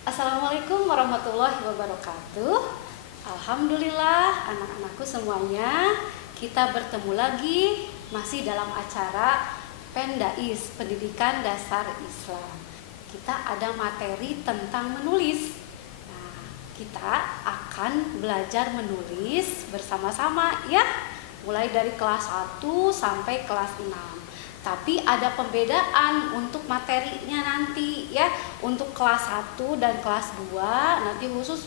Assalamualaikum warahmatullahi wabarakatuh. Alhamdulillah anak-anakku semuanya, kita bertemu lagi masih dalam acara Pendais, Pendidikan Dasar Islam. Kita ada materi tentang menulis. Nah, kita akan belajar menulis bersama-sama ya, mulai dari kelas 1 sampai kelas 6. Tapi ada pembedaan untuk materinya nanti ya. Untuk kelas 1 dan kelas 2 nanti khusus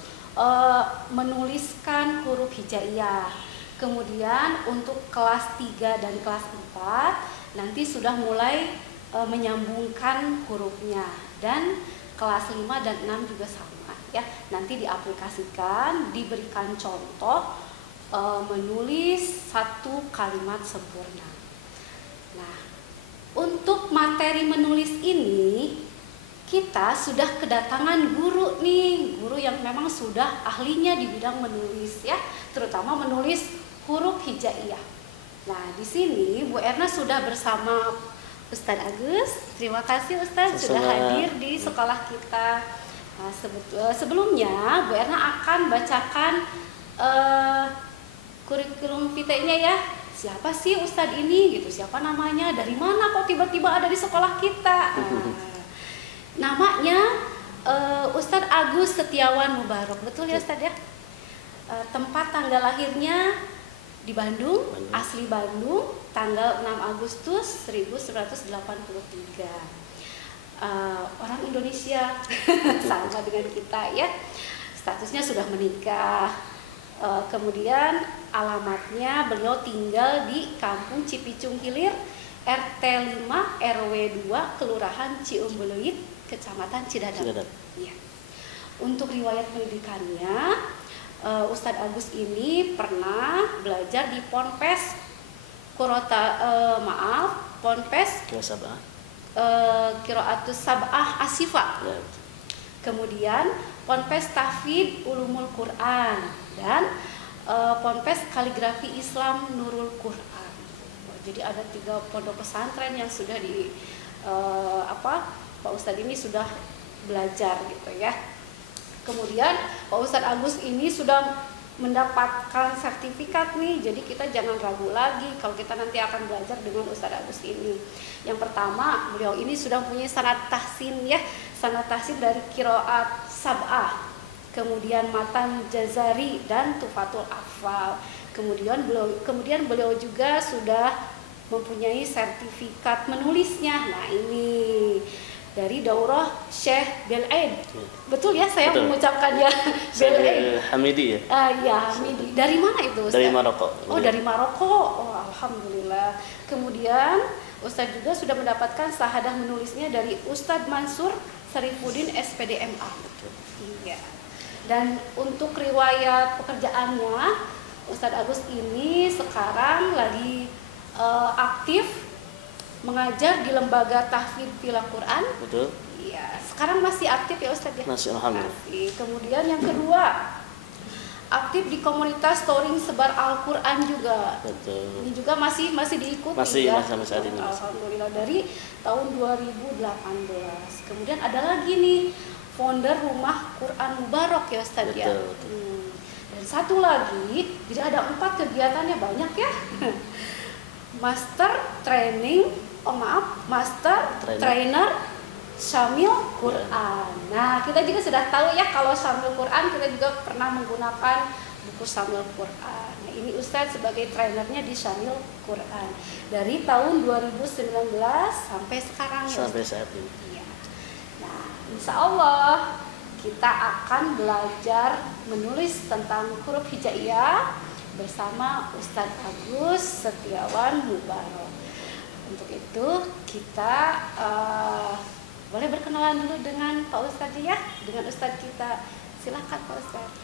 menuliskan huruf hijaiyah. Kemudian untuk kelas 3 dan kelas 4 nanti sudah mulai menyambungkan hurufnya. Dan kelas 5 dan 6 juga sama ya. Nanti diaplikasikan, diberikan contoh menulis satu kalimat sempurna. Nah, untuk materi menulis ini kita sudah kedatangan guru nih, guru yang memang sudah ahlinya di bidang menulis ya, terutama menulis huruf hijaiyah. Nah, di sini Bu Erna sudah bersama Ustadz Agus. Terima kasih Ustadz sudah hadir di sekolah kita. Nah, sebelumnya Bu Erna akan bacakan kurikulum vitae-nya ya. Siapa sih Ustadz ini gitu, siapa namanya, dari mana kok tiba-tiba ada di sekolah kita. Namanya Ustadz Agus Setiawan Mubarok, betul ya Ustadz ya. Tempat tanggal lahirnya di Bandung, asli Bandung, tanggal 6 Agustus 1983. Orang Indonesia sama dengan kita ya. Statusnya sudah menikah. Kemudian alamatnya beliau tinggal di Kampung Cipicung Hilir, RT 5 RW 2, Kelurahan Ciumbuleuit, Kecamatan Cidadap. Ya. Untuk riwayat pendidikannya, Ustadz Agus ini pernah belajar di Ponpes Ponpes Qiraatus Sab'ah Asyifa. Ya. Kemudian Ponpes Tahfidz Ulumul Quran dan Ponpes Kaligrafi Islam Nurul Quran. Jadi ada 3 pondok pesantren yang sudah Pak Ustadz ini sudah belajar gitu ya. Kemudian Pak Ustadz Agus ini sudah mendapatkan sertifikat nih, jadi kita jangan ragu lagi kalau kita nanti akan belajar dengan Ustadz Agus ini. Yang pertama, beliau ini sudah punya sanad tahsin ya, sanad tahsin dari qiraat sab'ah, kemudian matan jazari dan tufatul afal. Kemudian beliau juga sudah mempunyai sertifikat menulisnya. Nah, ini dari daurah Syekh Bel'aid. Betul ya saya mengucapkannya Bel'aid. Hamidi ya? Ya, Hamidi. Dari mana itu Ustaz? Dari Maroko. Oh, dari Maroko. Oh, alhamdulillah. Kemudian Ustadz juga sudah mendapatkan sahadah menulisnya dari Ustadz Mansur Sarifuddin SPDMA. Iya. Dan untuk riwayat pekerjaannya, Ustadz Agus ini sekarang lagi aktif mengajar di lembaga tahfidz Tilawah Quran. Betul. Iya, sekarang masih aktif ya Ustadz ya? Masih, alhamdulillah. Masih. Kemudian yang kedua, aktif di komunitas touring sebar Al-Quran juga. Betul. Ini juga masih diikuti masih, ya. sampai saat ini. Alhamdulillah dari tahun 2018. Kemudian ada lagi nih founder Rumah Quran Mubarok ya Ustadz ya. Dan satu lagi, jadi ada 4 kegiatannya, banyak ya. Master Trainer Syamil Quran. Nah, kita juga sudah tahu ya kalau Syamil Quran, kita juga pernah menggunakan buku Syamil Quran. Nah, ini Ustadz sebagai trainernya di Syamil Quran dari tahun 2019 sampai sekarang ya. Sampai saat ini. Iya. Nah, insya Allah kita akan belajar menulis tentang huruf hijaiyah bersama Ustadz Agus Setiawan Mubarok. Untuk itu kita boleh berkenalan dulu dengan Pak Ustadz ya, dengan Ustadz kita. Silakan Pak Ustadz.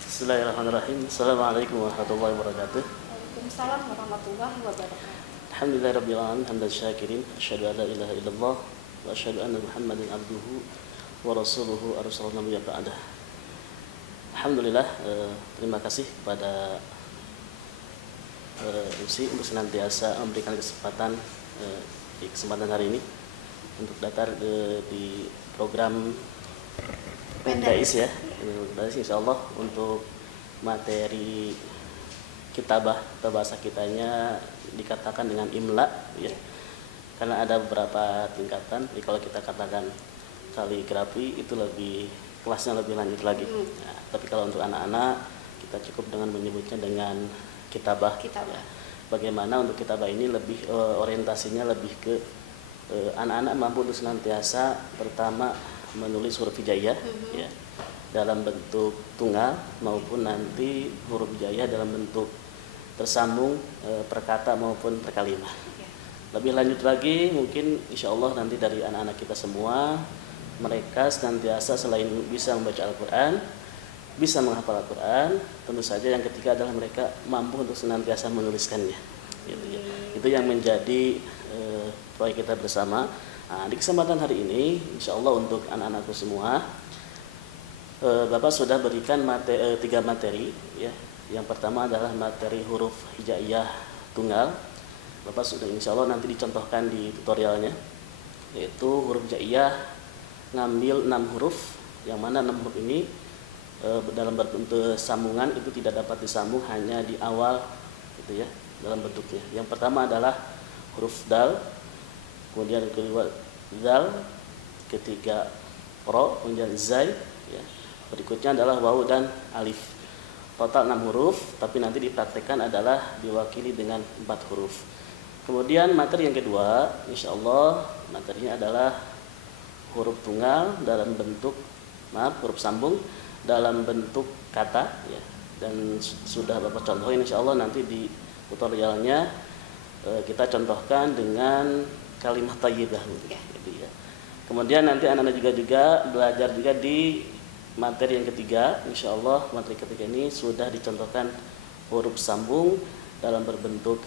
Bismillahirrahmanirrahim. Assalamualaikum warahmatullahi wabarakatuh. Waalaikumsalam warahmatullahi wabarakatuh. Alhamdulillahirabbil alamin hamdan syakirin, asyhadu an la ilaha illallah wa asyhadu anna Muhammadan abduhu wa rasuluhu arsalallahu nabiyyan ba'dah. Alhamdulillah, terima kasih kepada MC untuk senantiasa memberikan kesempatan di kesempatan hari ini untuk datang di program Dais ya. Dais insya Allah untuk materi kitabah atau bahasa kitanya dikatakan dengan imla ya. Karena ada beberapa tingkatan. Jadi kalau kita katakan kaligrafi itu lebih kelasnya lebih lanjut lagi. Nah, tapi kalau untuk anak-anak kita cukup dengan menyebutnya dengan kitabah. Ya. Bagaimana untuk kitabah ini lebih orientasinya lebih ke anak-anak mampu untuk senantiasa pertama menulis huruf hijaiyah ya, dalam bentuk tunggal maupun nanti huruf hijaiyah dalam bentuk tersambung per kata maupun per kalimat. Lebih lanjut lagi mungkin insya Allah nanti dari anak-anak kita semua, mereka senantiasa selain bisa membaca Al-Quran, bisa menghafal Al-Quran, tentu saja yang ketiga adalah mereka mampu untuk senantiasa menuliskannya gitu ya. Itu yang menjadi proyek kita bersama. Nah, di kesempatan hari ini insya Allah untuk anak-anakku semua, Bapak sudah berikan 3 materi ya. Yang pertama adalah materi huruf hijaiyah tunggal. Bapak sudah insya Allah nanti dicontohkan di tutorialnya, yaitu huruf hijaiyah ngambil 6 huruf, yang mana 6 huruf ini dalam bentuk sambungan itu tidak dapat disambung hanya di awal gitu ya, dalam bentuknya. Yang pertama adalah huruf dal, kemudian kedua zal, ketiga ro, kemudian zai ya. Berikutnya adalah waw dan alif. Total 6 huruf, tapi nanti dipraktekkan adalah diwakili dengan 4 huruf. Kemudian materi yang kedua, insya Allah materinya adalah huruf tunggal dalam bentuk, huruf sambung dalam bentuk kata ya. Dan sudah Bapak contohin insya Allah nanti di tutorialnya kita contohkan dengan kalimat thayyibah gitu ya. Kemudian nanti anak-anak juga belajar juga di materi yang ketiga, insya Allah materi ketiga ini sudah dicontohkan huruf sambung dalam berbentuk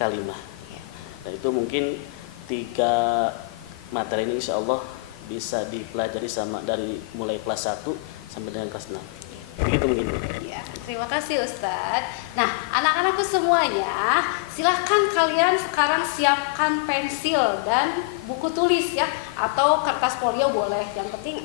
kalimah. Nah itu mungkin 3 materi ini insya Allah bisa dipelajari sama dari mulai kelas 1 sampai dengan kelas 6. Begitu mungkin. Ya, terima kasih Ustadz. Nah, anak-anakku semuanya, silahkan kalian sekarang siapkan pensil dan buku tulis ya, atau kertas folio boleh. Yang penting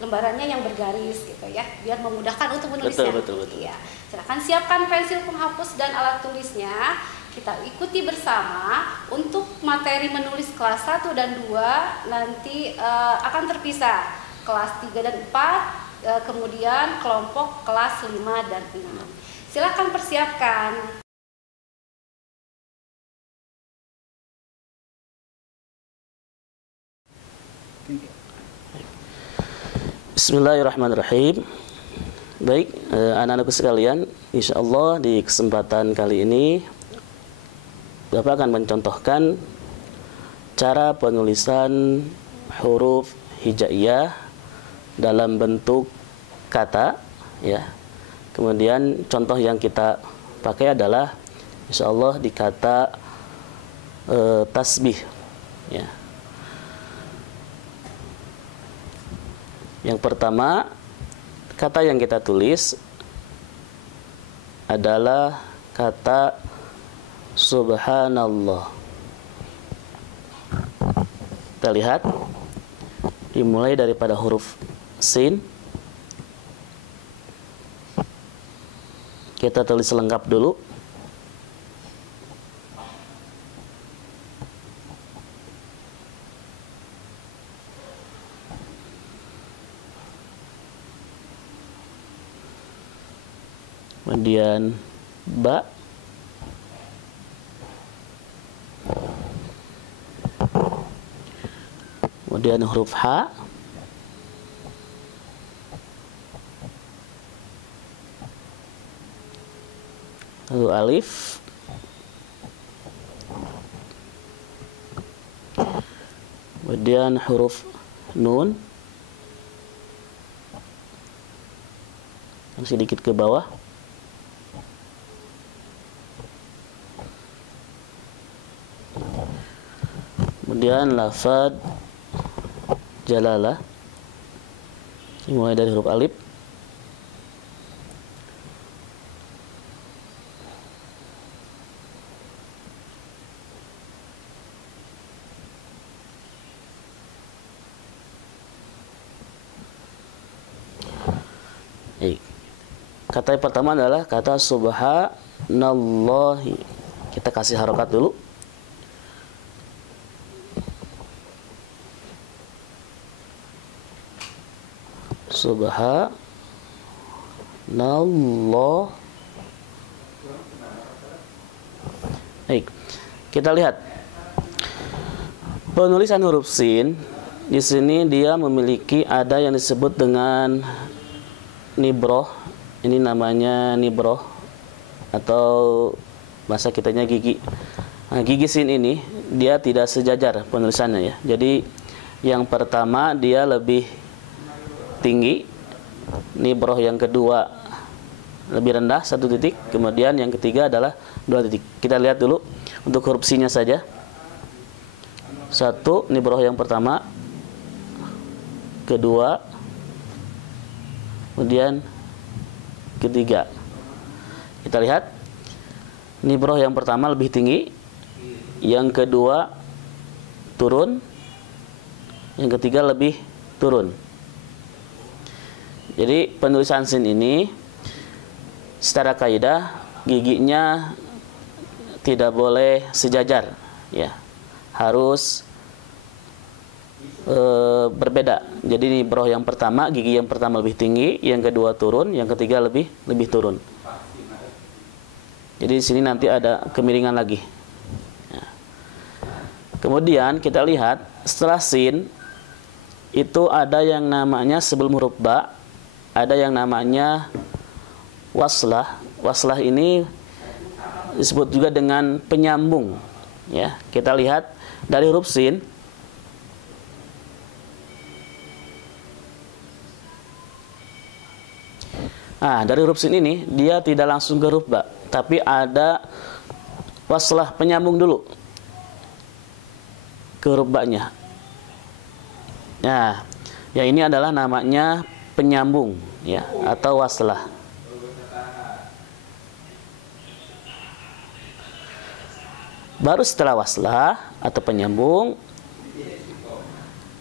lembarannya yang bergaris gitu ya, biar memudahkan untuk menulisnya. Betul. Ya, silahkan siapkan pensil penghapus dan alat tulisnya. Kita ikuti bersama. Untuk materi menulis kelas 1 dan 2 nanti akan terpisah. Kelas 3 dan 4, kemudian kelompok kelas 5 dan 6. Silakan persiapkan. Bismillahirrahmanirrahim. Baik, anak-anakku sekalian, insya Allah di kesempatan kali ini Bapak akan mencontohkan cara penulisan huruf hijaiyah dalam bentuk kata ya. Kemudian contoh yang kita pakai adalah insya Allah di kata tasbih ya. Yang pertama, kata yang kita tulis adalah kata subhanallah. Kita lihat, dimulai daripada huruf sin. Kita tulis lengkap dulu. Kemudian ba, kemudian huruf H, lalu alif, kemudian huruf nun, sedikit ke bawah, kemudian lafad jalalah, mulai dari huruf alif, Kata yang pertama adalah kata subhanallahi. Kita kasih harokat dulu. Subhanallah. Baik, kita lihat penulisan huruf sin. Di sini dia memiliki ada yang disebut dengan nibroh. Ini namanya nibroh atau bahasa kitanya gigi. Nah, gigi sin ini dia tidak sejajar penulisannya ya. Jadi yang pertama dia lebih tinggi, nibroh yang kedua lebih rendah 1 titik, kemudian yang ketiga adalah 2 titik. Kita lihat dulu untuk huruf sinnya saja. 1 nibroh yang pertama, kedua, kemudian ketiga. Kita lihat nibroh yang pertama lebih tinggi, yang kedua turun, yang ketiga lebih turun. Jadi penulisan sin ini secara kaidah giginya tidak boleh sejajar ya. Harus berbeda. Jadi nibroh yang pertama, gigi yang pertama lebih tinggi, yang kedua turun, yang ketiga lebih turun. Jadi di sini nanti ada kemiringan lagi. Ya. Kemudian kita lihat setelah sin itu ada yang namanya sebelum huruf ba, ada yang namanya waslah. Waslah ini disebut juga dengan penyambung. Ya, kita lihat dari huruf sin. Nah, dari huruf sin ini dia tidak langsung ke huruf ba, tapi ada waslah penyambung dulu ke huruf ba-nya. Nah, yang ini adalah namanya penyambung ya atau waslah. Baru setelah waslah atau penyambung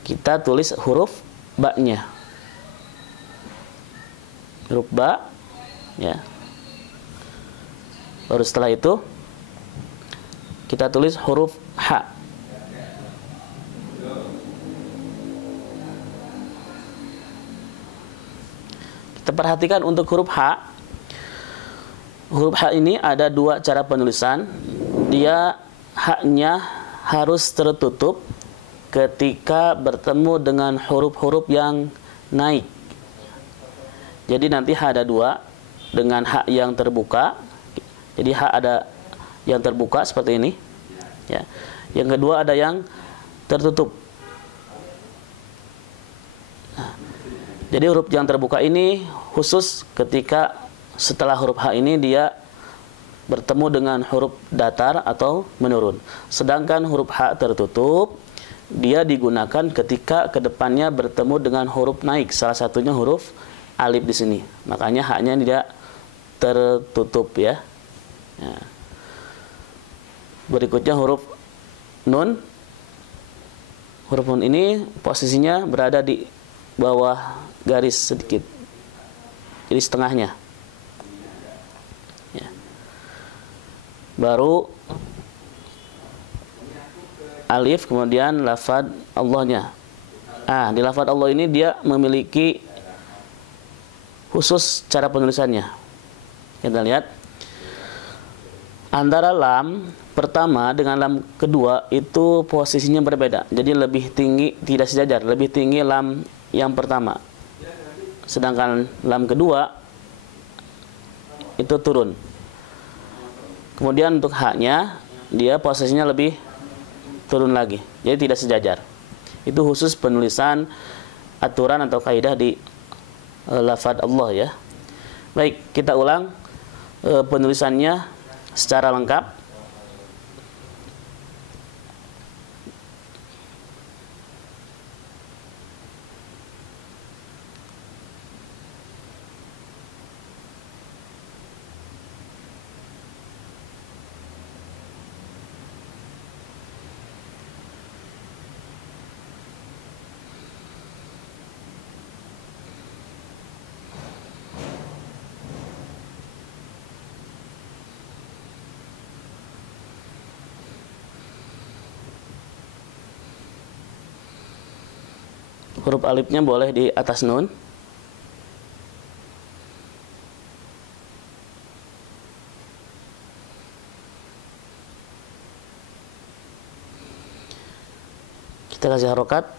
kita tulis huruf ba-nya. Huruf ba ya. Baru setelah itu kita tulis huruf ha. Kita perhatikan untuk huruf ha. Huruf ha ini ada 2 cara penulisan. Dia haknya harus tertutup ketika bertemu dengan huruf-huruf yang naik. Jadi nanti ha ada 2 dengan ha yang terbuka. Jadi ha ada yang terbuka seperti ini. Ya. Yang kedua ada yang tertutup. Nah, jadi huruf yang terbuka ini khusus ketika setelah huruf ha ini dia bertemu dengan huruf datar atau menurun. Sedangkan huruf ha tertutup dia digunakan ketika kedepannya bertemu dengan huruf naik. Salah satunya huruf alif di sini. Makanya haknya tidak tertutup ya. Ya. Berikutnya huruf nun. Huruf nun ini posisinya berada di bawah garis sedikit. Jadi setengahnya. Ya. Baru alif, kemudian lafad Allahnya. Di lafad Allah ini dia memiliki khusus cara penulisannya. Kita lihat antara lam pertama dengan lam kedua itu posisinya berbeda. Jadi lebih tinggi, tidak sejajar, lebih tinggi lam yang pertama. Sedangkan lam kedua itu turun. Kemudian untuk haknya dia posisinya lebih turun lagi. Jadi tidak sejajar. Itu khusus penulisan aturan atau kaidah di lafad Allah ya. Baik, kita ulang penulisannya secara lengkap. huruf alifnya boleh di atas nun. Kita kasih harokat.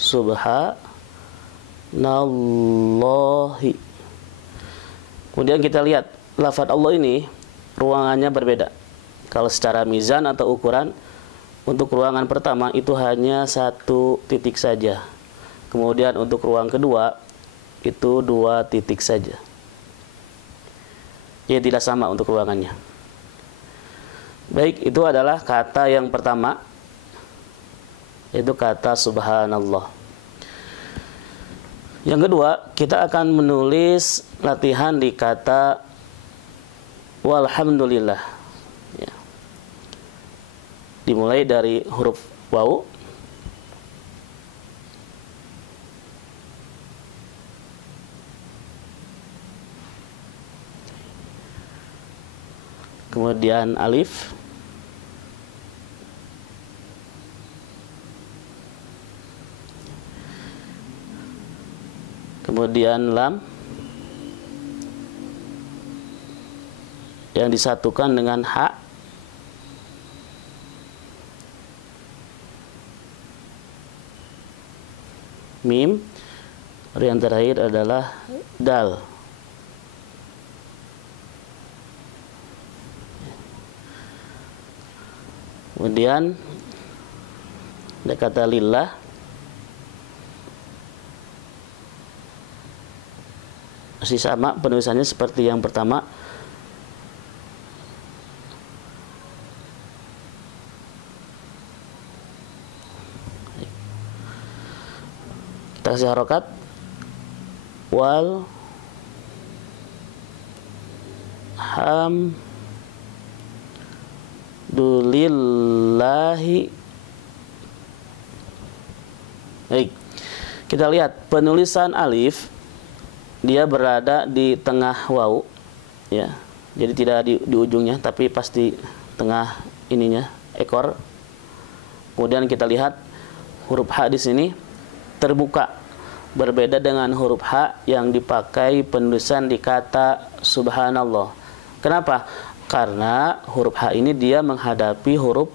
Subhanallahi. Kemudian kita lihat lafaz Allah ini ruangannya berbeda. Kalau secara mizan atau ukuran, untuk ruangan pertama itu hanya 1 titik saja. Kemudian untuk ruang kedua itu 2 titik saja. Ya, tidak sama untuk ruangannya. Baik, itu adalah kata yang pertama, yaitu kata subhanallah. Yang kedua, kita akan menulis latihan di kata walhamdulillah. Ya. Dimulai dari huruf waw. Kemudian alif. Kemudian lam yang disatukan dengan ha. Mim. Yang terakhir adalah dal. Kemudian ada kata lillah. Masih sama penulisannya seperti yang pertama. Kita kasih harokat. Wal hamdulillahi. Baik, kita lihat penulisan alif, dia berada di tengah waw, ya. Jadi tidak di ujungnya, tapi pas di tengah ininya, ekor. Kemudian kita lihat huruf ha di sini terbuka, berbeda dengan huruf ha yang dipakai penulisan di kata subhanallah. Kenapa? Karena huruf ha ini dia menghadapi huruf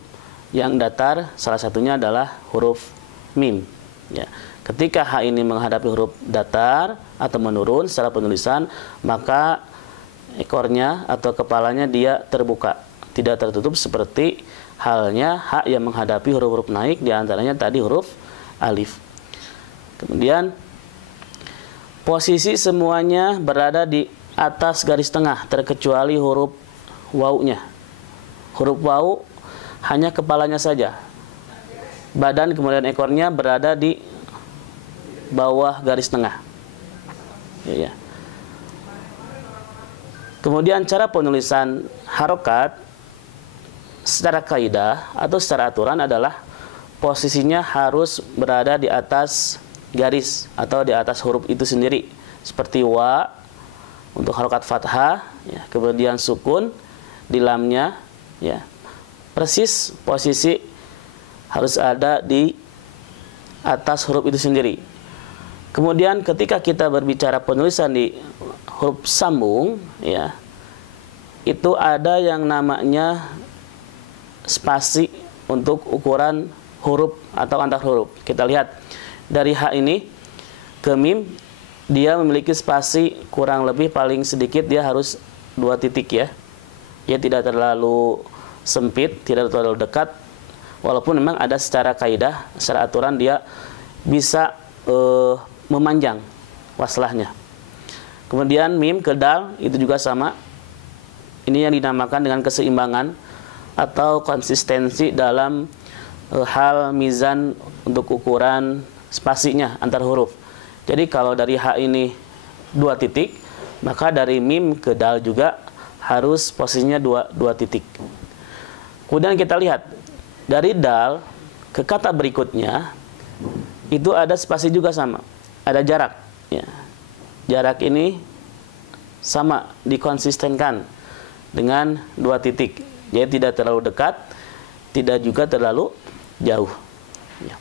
yang datar, salah satunya adalah huruf mim. Ya. Ketika ha ini menghadapi huruf datar atau menurun secara penulisan, maka ekornya atau kepalanya dia terbuka, tidak tertutup seperti halnya ha yang menghadapi huruf-huruf naik, diantaranya tadi huruf alif. Kemudian posisi semuanya berada di atas garis tengah terkecuali huruf waw-nya. Huruf waw hanya kepalanya saja. Badan kemudian ekornya berada di bawah garis tengah. Ya. Kemudian cara penulisan harokat secara kaidah atau secara aturan adalah posisinya harus berada di atas garis atau di atas huruf itu sendiri. Seperti wa untuk harokat fathah, ya. Kemudian sukun di lamnya, ya. Persis posisi harus ada di atas huruf itu sendiri. Kemudian ketika kita berbicara penulisan di huruf sambung, ya, itu ada yang namanya spasi untuk ukuran huruf atau antar huruf. Kita lihat dari ha ini ke mim, dia memiliki spasi kurang lebih paling sedikit dia harus 2 titik, ya. Dia tidak terlalu sempit, tidak terlalu dekat. Walaupun memang ada secara kaidah, secara aturan dia bisa memanjang waslahnya. Kemudian mim ke dal itu juga sama. Ini yang dinamakan dengan keseimbangan atau konsistensi dalam hal mizan untuk ukuran spasinya antar huruf. Jadi kalau dari ha ini 2 titik, maka dari mim ke dal juga harus posisinya 2 titik. Kemudian kita lihat dari dal ke kata berikutnya itu ada spasi juga sama. Ada jarak, ya. Jarak ini sama dikonsistenkan dengan 2 titik. Jadi tidak terlalu dekat, tidak juga terlalu jauh. Ya.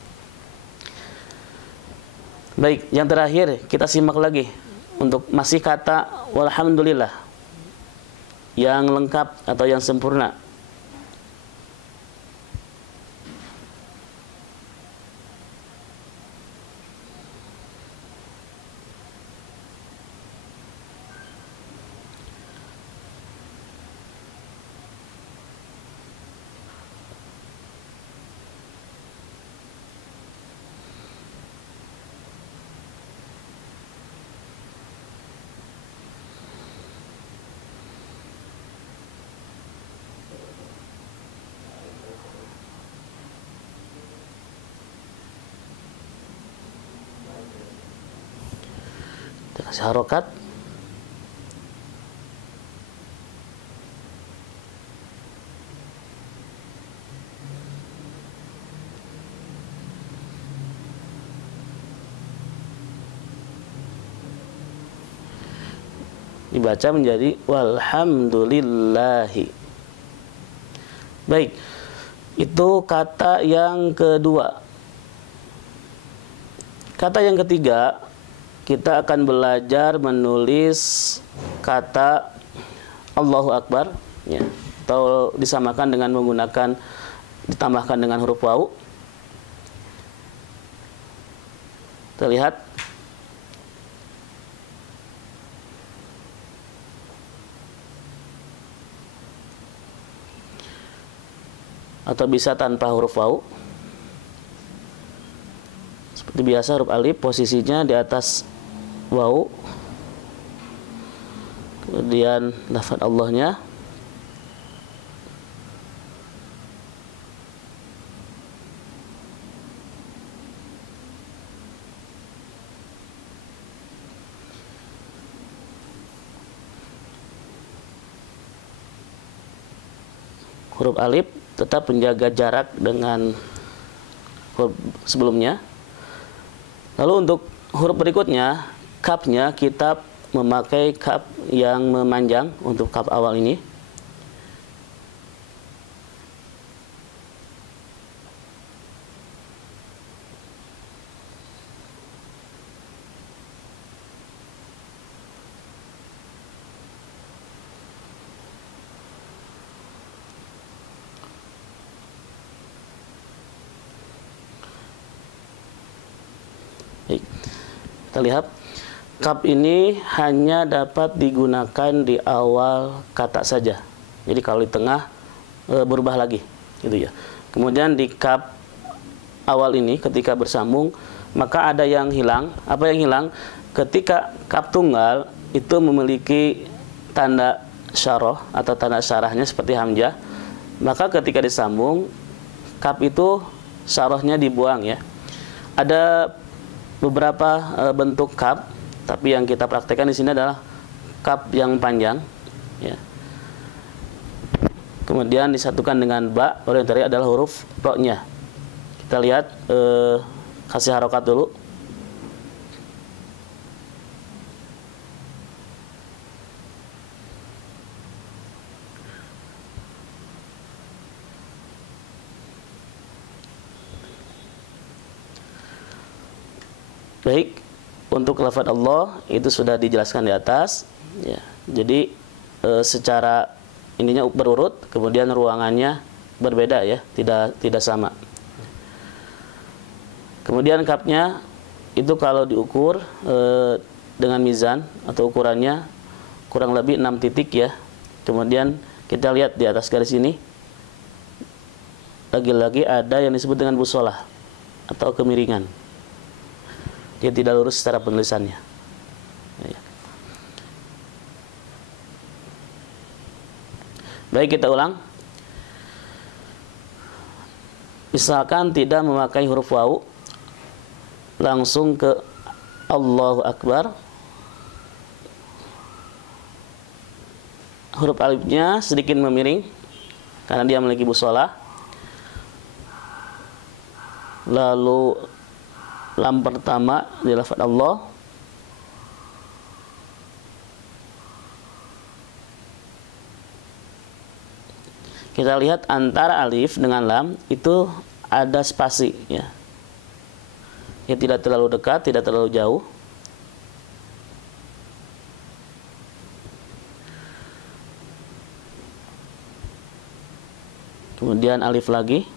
Baik, yang terakhir kita simak lagi untuk masih kata walhamdulillah yang lengkap atau yang sempurna. Kita kasih harokat. Dibaca menjadi walhamdulillahi. Baik, itu kata yang kedua. Kata yang ketiga, kita akan belajar menulis kata Allahu Akbar, ya, atau disamakan dengan menggunakan, ditambahkan dengan huruf waw. Kita lihat. Atau bisa tanpa huruf waw. Seperti biasa huruf alif posisinya di atas waw. Kemudian lafaz Allahnya. Huruf alif tetap menjaga jarak dengan huruf sebelumnya. Lalu untuk huruf berikutnya, kapnya kita memakai kap yang memanjang untuk kap awal ini. Baik. Kita lihat kap ini hanya dapat digunakan di awal kata saja. Jadi kalau di tengah berubah lagi, gitu ya. Kemudian di kap awal ini ketika bersambung maka ada yang hilang. Apa yang hilang? Ketika kap tunggal itu memiliki tanda syarah atau tanda syarahnya seperti hamzah, maka ketika disambung kap itu syarahnya dibuang, ya. Ada beberapa bentuk kap, tapi yang kita praktekkan di sini adalah kap yang panjang, ya. Kemudian disatukan dengan ba, lalu yang terakhir adalah huruf ro-nya. Kita lihat, kasih harokat dulu. Baik, untuk lafaz Allah itu sudah dijelaskan di atas, ya. Jadi secara ininya berurut, kemudian ruangannya berbeda, ya, tidak sama. Kemudian kapnya itu kalau diukur dengan mizan atau ukurannya kurang lebih 6 titik, ya. Kemudian kita lihat di atas garis ini lagi-lagi ada yang disebut dengan busolah atau kemiringan. Dia tidak lurus secara penulisannya. Baik, kita ulang. Misalkan tidak memakai huruf waw, langsung ke Allahu Akbar. Huruf alifnya sedikit memiring karena dia memiliki busolah. Lalu lam pertama di lafaz Allah. Kita lihat antara alif dengan lam itu ada spasi, ya. Ya, tidak terlalu dekat, tidak terlalu jauh. Kemudian alif lagi.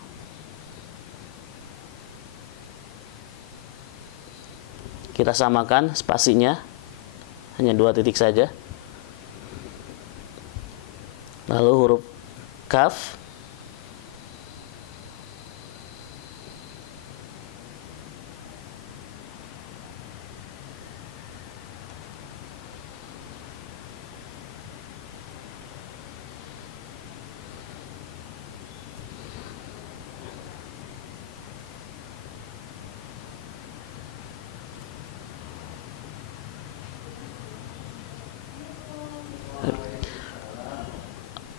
Kita samakan spasinya, hanya 2 titik saja. Lalu huruf kaf.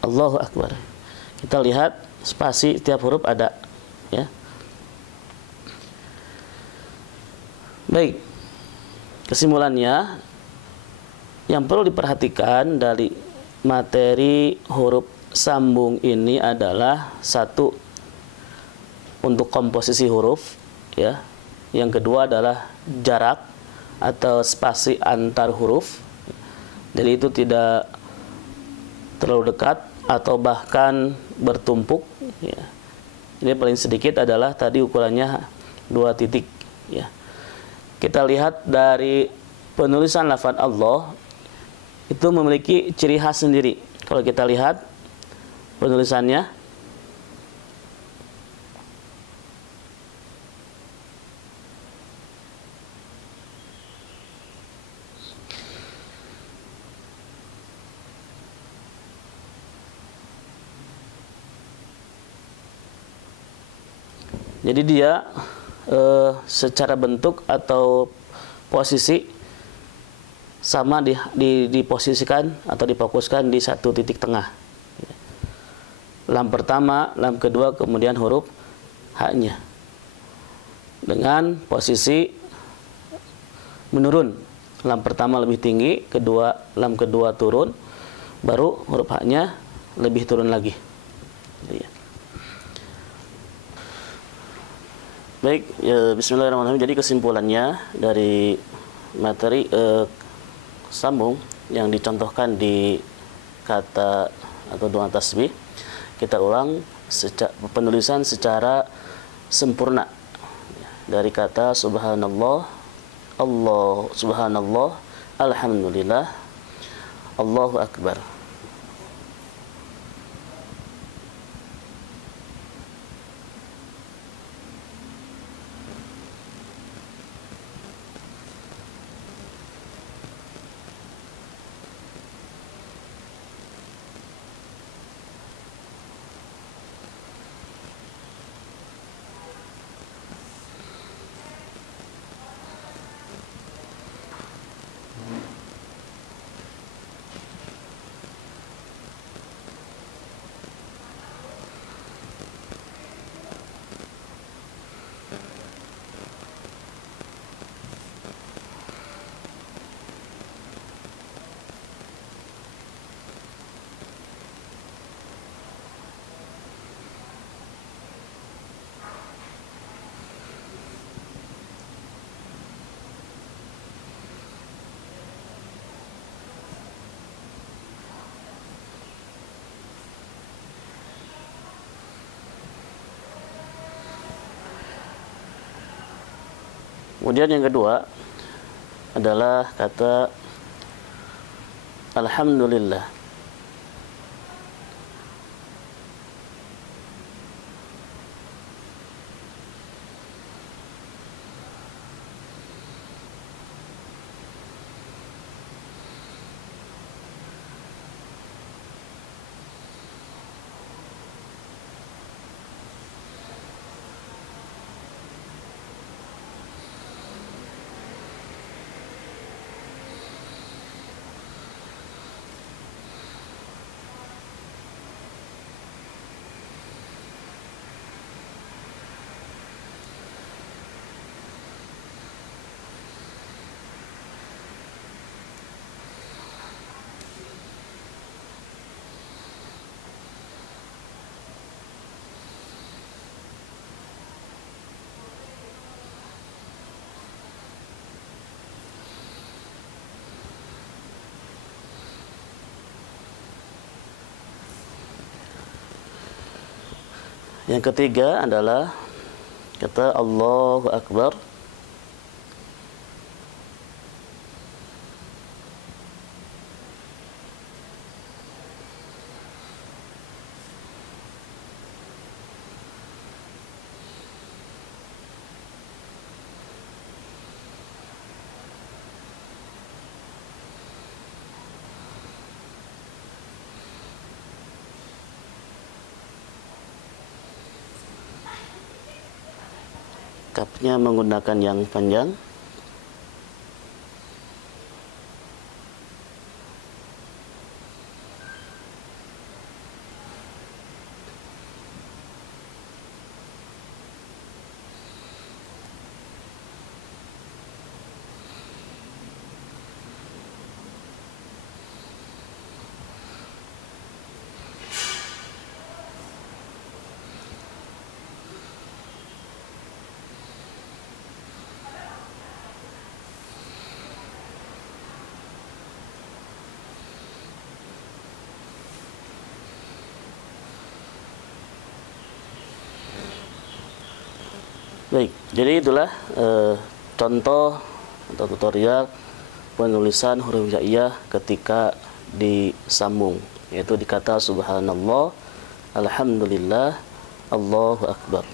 Allahu Akbar. Kita lihat spasi tiap huruf ada, ya. Baik. Kesimpulannya, yang perlu diperhatikan dari materi huruf sambung ini adalah satu, untuk komposisi huruf, ya. Yang kedua adalah jarak atau spasi antar huruf. Jadi itu tidak terlalu dekat atau bahkan bertumpuk, ya. Ini paling sedikit adalah tadi ukurannya 2 titik, ya. Kita lihat dari penulisan lafaz Allah itu memiliki ciri khas sendiri. Kalau kita lihat penulisannya, jadi dia secara bentuk atau posisi sama diposisikan atau difokuskan di satu titik tengah. Lam pertama, lam kedua, kemudian huruf H-nya. Dengan posisi menurun. Lam pertama lebih tinggi, lam kedua turun, baru huruf H-nya lebih turun lagi. Baik, ya, bismillahirrahmanirrahim. Jadi kesimpulannya dari materi sambung yang dicontohkan di kata atau doa tasbih, kita ulang penulisan secara sempurna dari kata subhanallah, Allah subhanallah, alhamdulillah, Allahu akbar. Kemudian yang kedua adalah kata alhamdulillah. Yang ketiga adalah kata Allahu Akbar. Kapnya menggunakan yang panjang. Baik, jadi itulah contoh atau tutorial penulisan huruf hijaiyah ketika disambung, yaitu di kata subhanallah, alhamdulillah, Allahu Akbar.